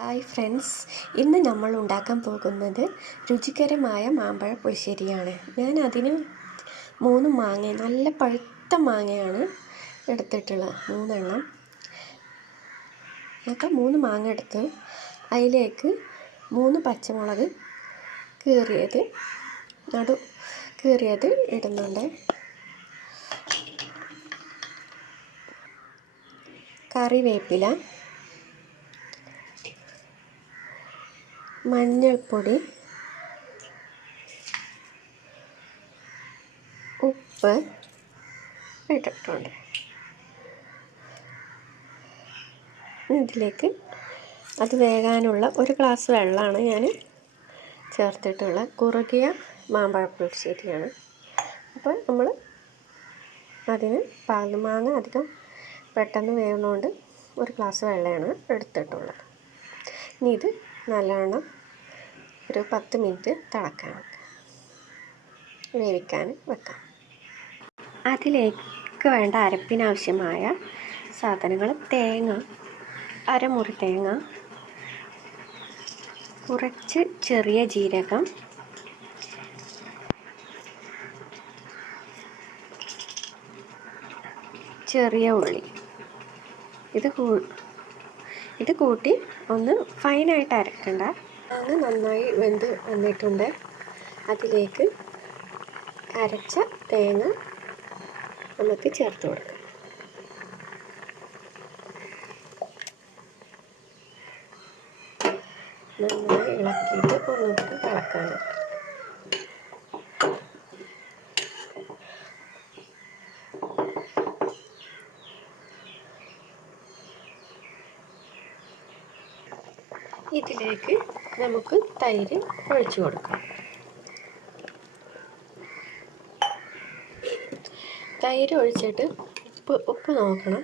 Hi friends, ഇന്ന് നമ്മൾ ഉണ്ടാക്കാൻ പോകുന്നത് രുചികരമായ മാമ്പഴ പുളിശ്ശേരിയാണ്. ഞാൻ അതിന് 3 മാങ്ങ, നല്ല പഴുത്ത മാങ്ങയാണ് എടുത്തിട്ടുള്ളത്, 3 എണ്ണം. അപ്പോൾ 3 മാങ്ങ എടുത്ത് അതിലേക്ക് 3 പച്ചമുളക് കീറിയത് ഇടുന്നുണ്ട്. കറിവേപ്പില, മഞ്ഞൾപ്പൊടി, ഉപ്പ് ഇട്ടിട്ടുണ്ട്. ഇതിലേക്ക് അത് വേകാനുള്ള 1 ഗ്ലാസ് വെള്ളമാണ് ഞാൻ ചേർത്തിട്ടുള്ളത്. കുറുകിയ മാമ്പഴ പുളിശ്ശേരിയാണ്. അപ്പോൾ നമ്മൾ അതിന് മാങ്ങ അധികം പെട്ടെന്ന് വേവുന്നതുകൊണ്ട് 1 ഗ്ലാസ് വെള്ളമാണ് എടുത്തിട്ടുള്ളത്. ഇനി ഇത് നല്ലോണം ഒരു 10 മിനിറ്റ് വേവിക്കാൻ വെക്കാം. അതിലേക്ക് വേണ്ട അരപ്പിനാവശ്യമായ സാധനങ്ങൾ: തേങ്ങ, അരമുറി തേങ്ങ, കുറച്ച് ചെറിയ ജീരകം, ചെറിയ ഉള്ളി. ഇത് കൂട്ടി ഒന്ന് ഫൈനായിട്ട് അരക്കണ്ട. മാങ്ങ നന്നായി വെന്ത് വന്നിട്ടുണ്ട്. അതിലേക്ക് അരച്ച തേങ്ങ നമുക്ക് ചേർത്ത് കൊടുക്കാം. നന്നായി ഇളക്കിയിട്ട് ഒന്നുകൂടി തിളക്കണം. ഇതിലേക്ക് നമുക്ക് തൈര് ഒഴിച്ചു കൊടുക്കാം. തൈര് ഒഴിച്ചിട്ട് ഉപ്പ് നോക്കണം.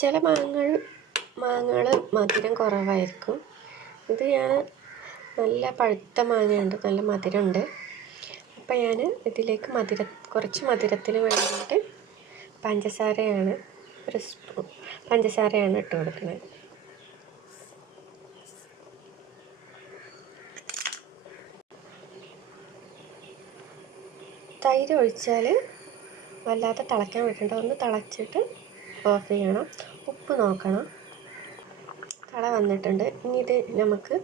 ചില മാങ്ങകൾ മധുരം കുറവായിരിക്കും. ഇത് ഞാൻ നല്ല പഴുത്ത മാങ്ങയുണ്ട്, നല്ല മധുരമുണ്ട്. അപ്പം ഞാൻ ഇതിലേക്ക് കുറച്ച് മധുരത്തിന് വേണ്ടിയിട്ട് പഞ്ചസാരയാണ് 1 സ്പൂൺ പഞ്ചസാരയാണ് ഇട്ട് കൊടുക്കുന്നത്. തൈര് ഒഴിച്ചാൽ വല്ലാതെ തിളയ്ക്കാൻ വിടണ്ട, ഒന്ന് തിളച്ചിട്ട് ഓഫ് ചെയ്യണം. ഉപ്പ് നോക്കണം. തിള വന്നിട്ടുണ്ട്. ഇനി ഇത് നമുക്ക്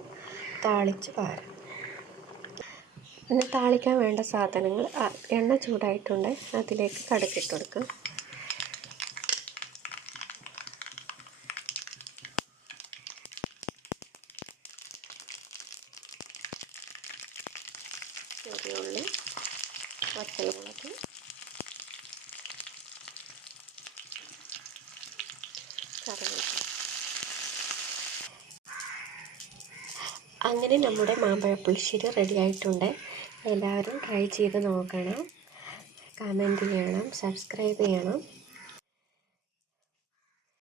താളിച്ച് പാരാം. പിന്നെ താളിക്കാൻ വേണ്ട സാധനങ്ങൾ: എണ്ണ ചൂടായിട്ടുണ്ട്, അതിലേക്ക് കടുകിട്ട് കൊടുക്കാം. ചെറിയ ഉള്ളി, പച്ചമുളക്, കറിവേപ്പില. അങ്ങനെ നമ്മുടെ മാമ്പഴ പുളിശ്ശേരി റെഡി ആയിട്ടുണ്ട്. എല്ലാവരും ട്രൈ ചെയ്ത് നോക്കണം, കമൻറ്റ് ചെയ്യണം, സബ്സ്ക്രൈബ് ചെയ്യണം.